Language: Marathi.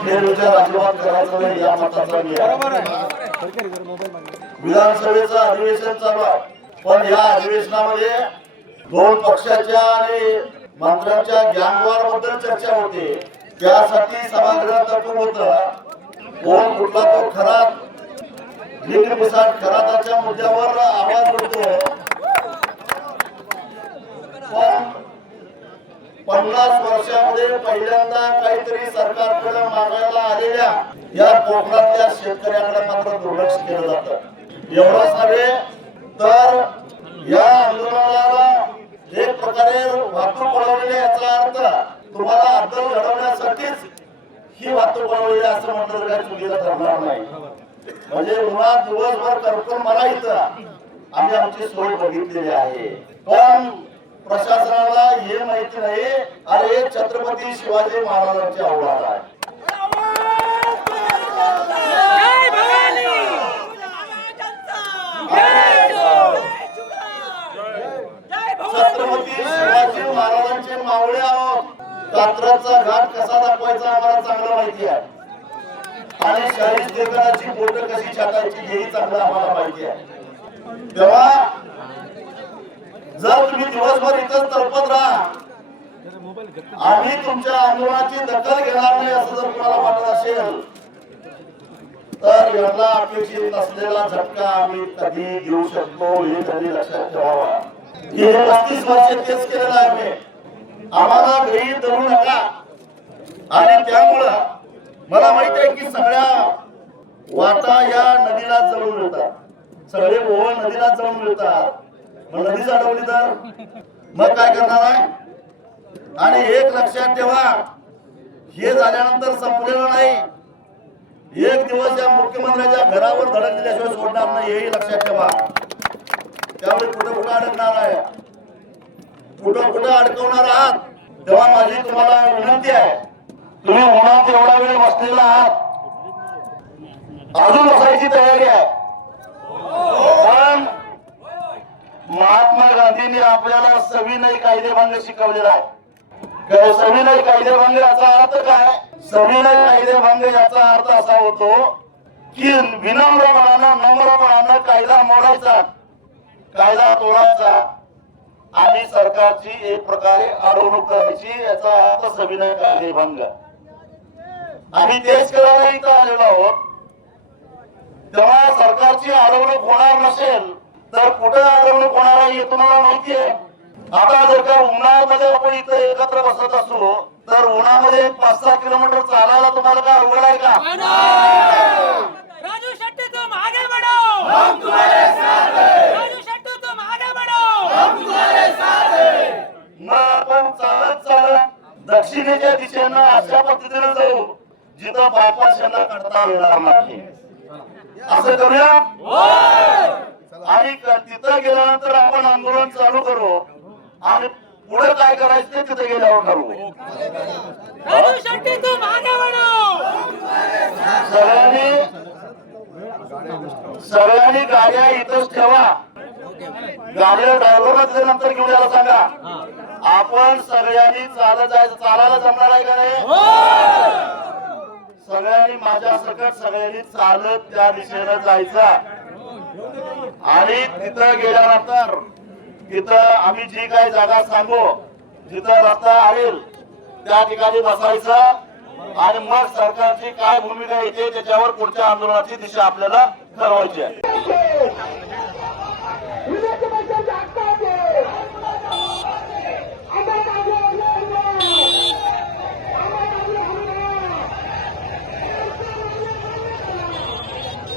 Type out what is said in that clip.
फेरविचार अजिबात करायचा नाही या मताचा मी आहे। विधानसभेचं अधिवेशन चालू आहे, पण या अधिवेशनामध्ये दोन पक्षाच्या आणि मंत्र्यांच्या गँगवॉर बद्दल चर्चा होते। त्यासाठी सभागृह तटून होतं, कोण कुठला तो खराताच्या मुद्द्यावर आवाज उठतो। पण 50 वर्षामध्ये पहिल्यांदा काहीतरी सरकारकडे मागायला आलेल्या या कोकणातल्या शेतकऱ्यांकडे मात्र दुर्लक्ष केलं जातं। एवढंच नव्हे तर या आंदोलनाला एक प्रकारे वाहतूक वळवलेली, याचा अर्थ तुम्हाला अद्दल घडवण्यासाठीच ही वाहतूक वळवलेली असं म्हटलं काही चुकीचं ठरणार नाही। म्हणजे उन्हात दिवसभर करपून मला इथं आम्ही आमची सोय बघितलेली आहे, पण प्रशासनाला हे माहिती नाही, अरे छत्रपती शिवाजी महाराजांची आवड आहे। छत्रपती शिवाजी महाराजांचे मावळे आहोत। कात्रजचा घाट कसा दाखवायचा आम्हाला चांगलं माहिती आहे, आणि शहीद देवगणाची बोटं कशी छाटायची हेही चांगलं आम्हाला माहिती आहे। तेव्हा जर तुम्ही दिवसभर इथंच तळपत राहा आणि तुमच्या आंदोलनाची दखल घेणार नाही असं जर तुम्हाला वाटत असेल तर याला अपेक्षित नसलेला झटका आम्ही कधी देऊ शकतो हे कधी लक्षात ठेवावा। हे 35 वर्ष तेच केलेलं आहे, आम्हाला घरी धरू नका। आणि त्यामुळं मला माहित आहे की सगळ्या वाटा या नदीला जवळ मिळतात, सगळे ओव्हळ नदीला जवळ मिळतात। मग नदीच अडवली तर मग काय करणार आहे? आणि एक लक्षात ठेवा, हे झाल्यानंतर संपलेलं नाही। एक दिवस या मुख्यमंत्र्यांच्या घरावर धडक दिल्याशिवाय सोडणार नाही, हेही लक्षात ठेवा। त्यामुळे कुठं कुठं अडकणार आहे, कुठं कुठं अडकवणार आहात, तेव्हा माझी तुम्हाला विनंती आहे, तुम्ही उन्हात एवढा वेळ बसलेला आहात, अजून बसायची तयारी आहे। पण महात्मा गांधींनी आपल्याला सविनय कायदेभंग शिकवलेला आहे। सविनय कायदेभंग याचा अर्थ काय? सविनय कायदेभंग याचा अर्थ असा होतो की विनम्रपणानं नम्रपणानं कायदा मोडायचा, कायदा तोडायचा आणि सरकारची एक प्रकारे अडवणूक करायची, याचा अर्थ सविनय कायदेभंग। आम्ही तेच करायला इथं आलेलो आहोत। तेव्हा सरकारची अडवणूक होणार नसेल तर कुठे अडवणूक होणार आहे हे तुम्हाला माहिती आहे। आता जर का उन्हाळ्यामध्ये आपण इथं एकत्र बसत असलो तर उन्हामध्ये 5-6 किलोमीटर चालायला तुम्हाला काय अवघड आहे का? राजू शेट्टी तुम आगे बढ़ो, हम तुम्हारे साथ हैं। राजू शेट्टी तुम आगे बढ़ो, हम तुम्हारे साथ हैं। मग आपण चालत चालत दक्षिणेच्या दिशेनं अशा पद्धतीने जाऊ जिथं बायपास यांना काढता येणार नाही, असं करूया। आणि तिथं गेल्यानंतर आपण आंदोलन चालू करू आणि पुढे काय करायचं ते तिथे गेल्यावर करू। राजू शेट्टी तुम आगे बढ़ो। सगळ्यांनी गाड्या इथंच ठेवा, गाडीला ड्रायव्हरला दिल्यानंतर घेऊन यायला सांगा। आपण सगळ्यांनी चालत जायचं, चालायला जमणार आहे का नाही? सगळ्यांनी माझ्या सकट सगळ्यांनी चालत त्या दिशेनं जायचं आणि तिथं गेल्यानंतर तिथं आम्ही जी काही जागा सांगू, जिथं रस्ता आहे त्या ठिकाणी बसायचं आणि मग सरकारची काय भूमिका येते त्याच्यावर पुढच्या आंदोलनाची दिशा आपल्याला ठरवायची आहे।